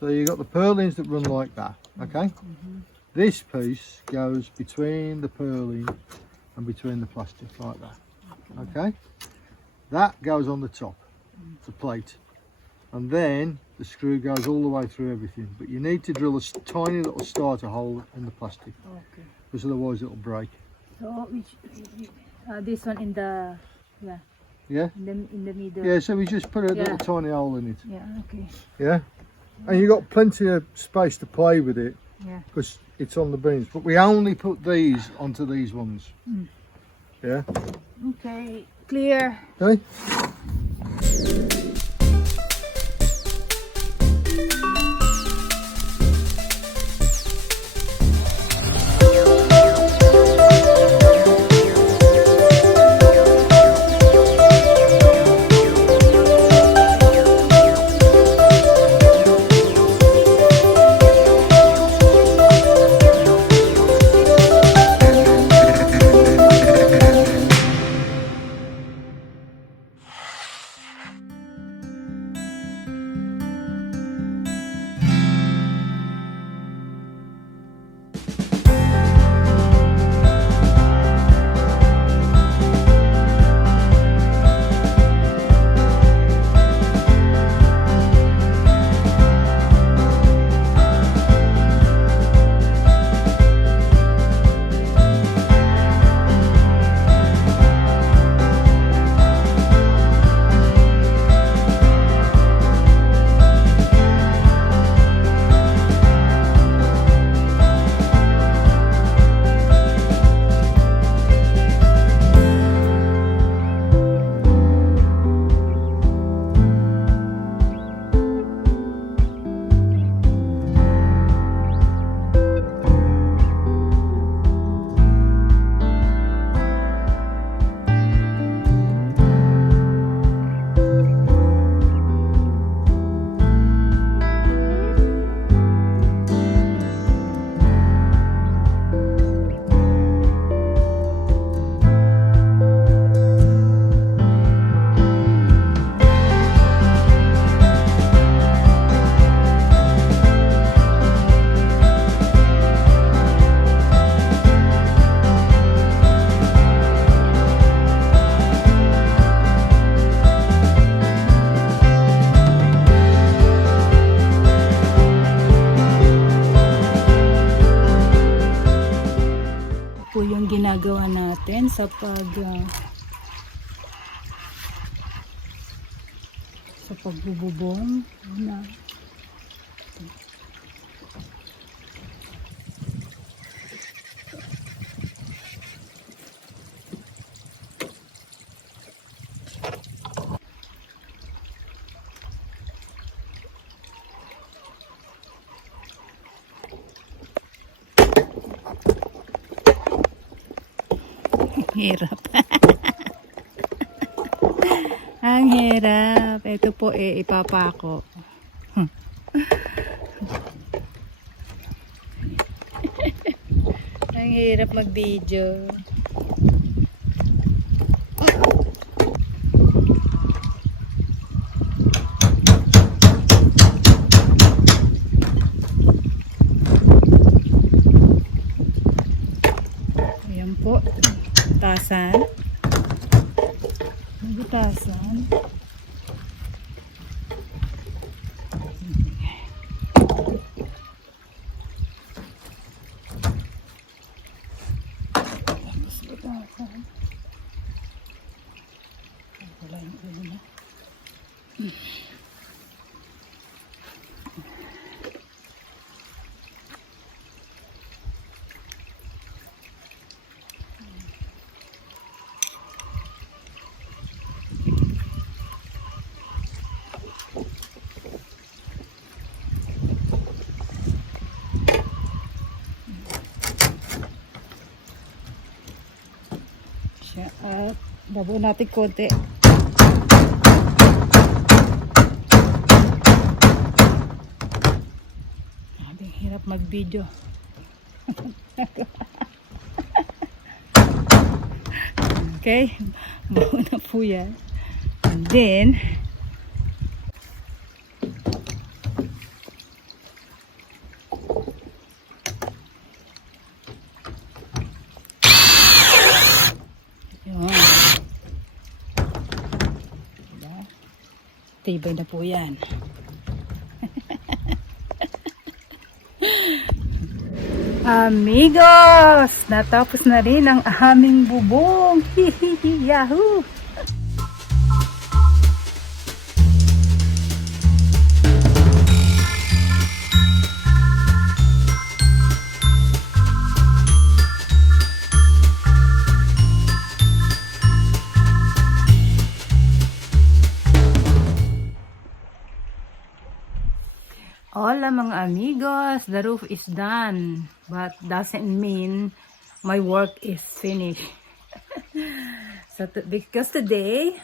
So you've got the purlins that run like that, okay? This piece goes between the purlin and between the plastic like that, okay? That goes on the top, the plate. And then the screw goes all the way through everything. But you need to drill a tiny little starter hole in the plastic, because otherwise it'll break. So this one in the in the middle. Yeah, so we just put a little tiny hole in it. Yeah, okay. Yeah, and you've got plenty of space to play with it. Yeah. Because it's on the beams. But we only put these onto these ones. Yeah. Okay, clear. Okay. Ginagawa natin sa pagbububong na hirap. Ang hirap. Ito po ipapako. Ang hirap mag-video. Ayan po. Tasan. Nagutasan. Wala yung ulo na. At babaw natin konti. Ang hirap mag-video. Okay, babaw na po yan. And then Matibay na po yan. Amigos! Natapos na rin ang aming bubong. Hihihi! Yahoo! Hola mga amigos, the roof is done, but doesn't mean my work is finished. Because today,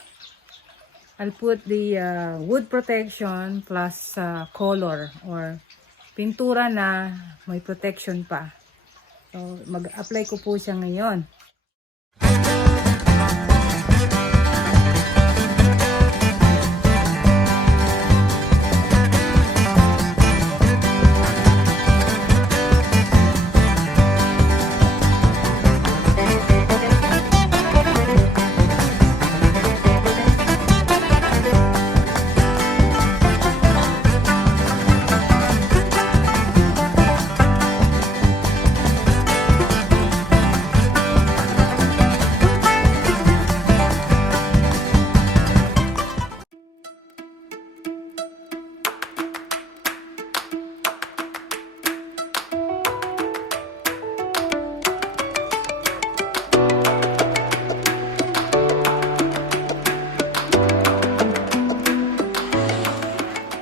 I'll put the wood protection plus color or pintura na may protection pa. So mag-apply ko po siya ngayon.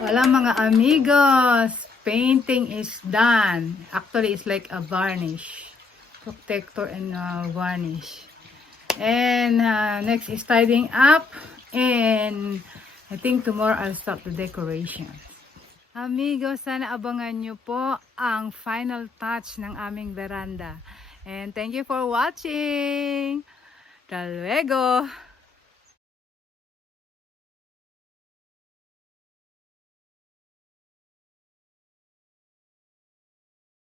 Wala mga amigos, painting is done. Actually, it's like a varnish, protector and varnish. And next is tidying up, and I think tomorrow I'll start the decoration. Amigos, sana abangan nyo po ang final touch ng aming veranda. And thank you for watching. Hasta luego!